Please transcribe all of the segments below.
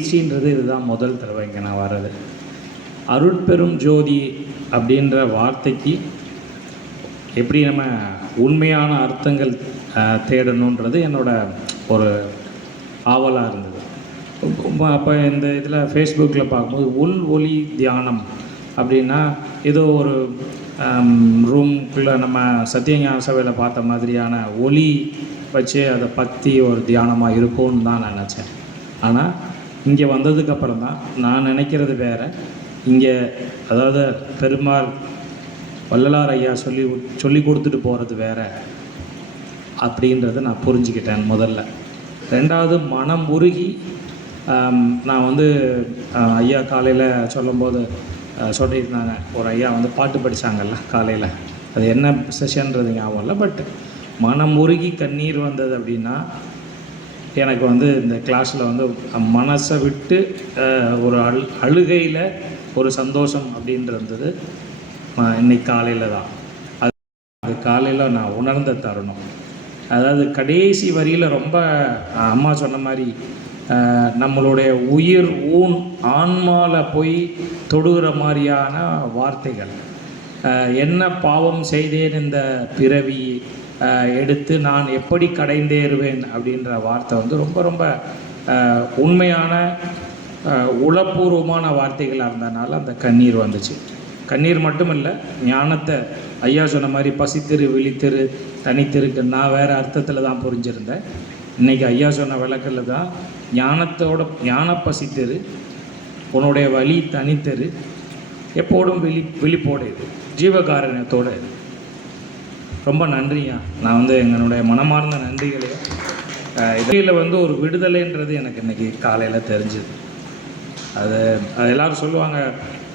நிகழ்ச்சின்றது இதுதான் முதல் தடவை இங்கே நான் வர்றது. அருட்பெரும் ஜோதி அப்படின்ற வார்த்தைக்கு எப்படி நம்ம உண்மையான அர்த்தங்கள் தேடணுன்றது என்னோட ஒரு ஆவலாக இருந்தது. அப்போ இந்த இதில் ஃபேஸ்புக்கில் பார்க்கும்போது உள் ஒளி தியானம் அப்படின்னா ஏதோ ஒரு ரூம்குள்ளே நம்ம சத்தியஞான சபையில் பார்த்த மாதிரியான ஒளி வச்சு அதை பற்றி ஒரு தியானமாக இருக்கும்னு தான் நான் நினச்சேன். ஆனால் இங்கே வந்ததுக்கப்புறம் தான் நான் நினைக்கிறது வேறு. இங்கே அதாவது பெருமாள் வள்ளலார் ஐயா சொல்லி சொல்லி கொடுத்துட்டு போகிறது வேற அப்படின்றத நான் புரிஞ்சுக்கிட்டேன் முதல்ல. ரெண்டாவது மனம் உருகி நான் வந்து ஐயா காலையில் சொல்லும்போது சொல்லியிருந்தாங்க. ஒரு ஐயா வந்து பாட்டு படித்தாங்கல்ல காலையில். அது என்ன செஷன்றது ஞாபகம் இல்லை பட் மனம் உருகி கண்ணீர் வந்தது அப்படின்னா எனக்கு வந்து இந்த கிளாஸில் வந்து மனசை விட்டு ஒரு அழு அழுகையில் ஒரு சந்தோஷம் அப்படின்றது இன்னைக்கு காலையில் தான். அது அது காலையில் நான் உணர்ந்த தருணம். அதாவது கடைசி வரியில் ரொம்ப அம்மா சொன்ன மாதிரி நம்மளுடைய உயிர் ஊன் ஆன்மாவில் போய் தொடுகிற மாதிரியான வார்த்தைகள். என்ன பாவம் செய்தேன் இந்த பிறவி எடுத்து நான் எப்படி கடைந்தேறுவேன் அப்படின்ற வார்த்தை வந்து ரொம்ப ரொம்ப உண்மையான உளப்பூர்வமான வார்த்தைகளாக இருந்தனால அந்த கண்ணீர் வந்துச்சு. கண்ணீர் மட்டும் இல்லை ஞானத்தை ஐயா சொன்ன மாதிரி பசித்திரு விழித்திரு தனித்திருக்கு நான் வேறு அர்த்தத்தில் தான் புரிஞ்சிருந்தேன். இன்றைக்கி ஐயா சொன்ன விளக்கில் தான் ஞானத்தோட ஞான பசித்திரு உன்னுடைய வழி தனித்தரு எப்போதும் விழி விழிப்போடு இது ஜீவகாரண்யத்தோட இது ரொம்ப நன்றியா நான் வந்து எங்களுடைய மனமார்ந்த நன்றிகளை இதில் வந்து ஒரு விடுதலைன்றது எனக்கு இன்னைக்கு காலையில் தெரிஞ்சுது. அது அது எல்லோரும் சொல்லுவாங்க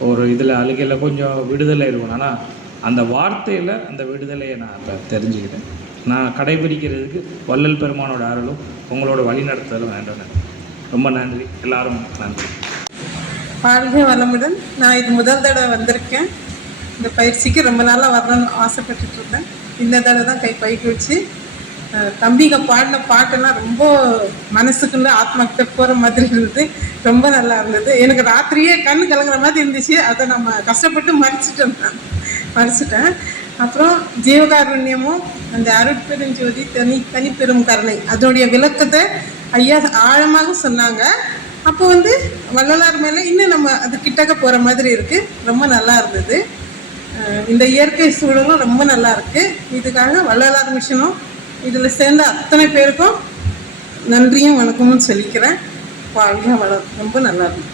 ஒரு இதில் அழுகையில் கொஞ்சம் விடுதலை இருக்கும். ஆனால் அந்த வார்த்தையில் அந்த விடுதலையை நான் இப்போ தெரிஞ்சுக்கிட்டேன். நான் கடைபிடிக்கிறதுக்கு வள்ளல் பெருமானோட அருளும் உங்களோட வழிநடத்தலும் வேண்டும். ரொம்ப நன்றி. எல்லாரும் நன்றி. வாழ்க வளமுடன் நான் இது முதல் தடவை வந்திருக்கேன். இந்த பயிற்சிக்கு ரொம்ப நாளாக வரணும்னு ஆசைப்பட்டுட்டு இருந்தேன். இந்த தடவை தான் கை பைக்கு வச்சு தம்பிங்க பாடின பாட்டெல்லாம் ரொம்ப மனசுக்குள்ள ஆத்மாக்கிட்ட போகிற மாதிரி இருந்தது. ரொம்ப நல்லா இருந்தது. எனக்கு ராத்திரியே கண் கலங்குற மாதிரி இருந்துச்சு. அதை நம்ம கஷ்டப்பட்டு மறைச்சிட்டோம் நான். மறைச்சிட்டேன். அப்புறம் ஜீவகாருண்யமும் அந்த அருட்பெருஞ்சோதி தனி தனிப்பெரும் கருணை. அதனுடைய விளக்கத்தை ஐயா ஆழமாக சொன்னாங்க. அப்போ வந்து வள்ளலார் மேலே இன்னும் நம்ம அது கிட்டக்க போகிற மாதிரி இருக்குது ரொம்ப நல்லா இருந்தது. இந்த இயற்கை சூழலும் ரொம்ப நல்லா இருக்கு. இதுக்காக வள்ளலார் மிஷனும் இதில் சேர்ந்த அத்தனை பேருக்கும் நன்றியும் வணக்கமும் சொல்லிக்கிறேன். வாழ்க வள ரொம்ப நல்லா இருக்கு.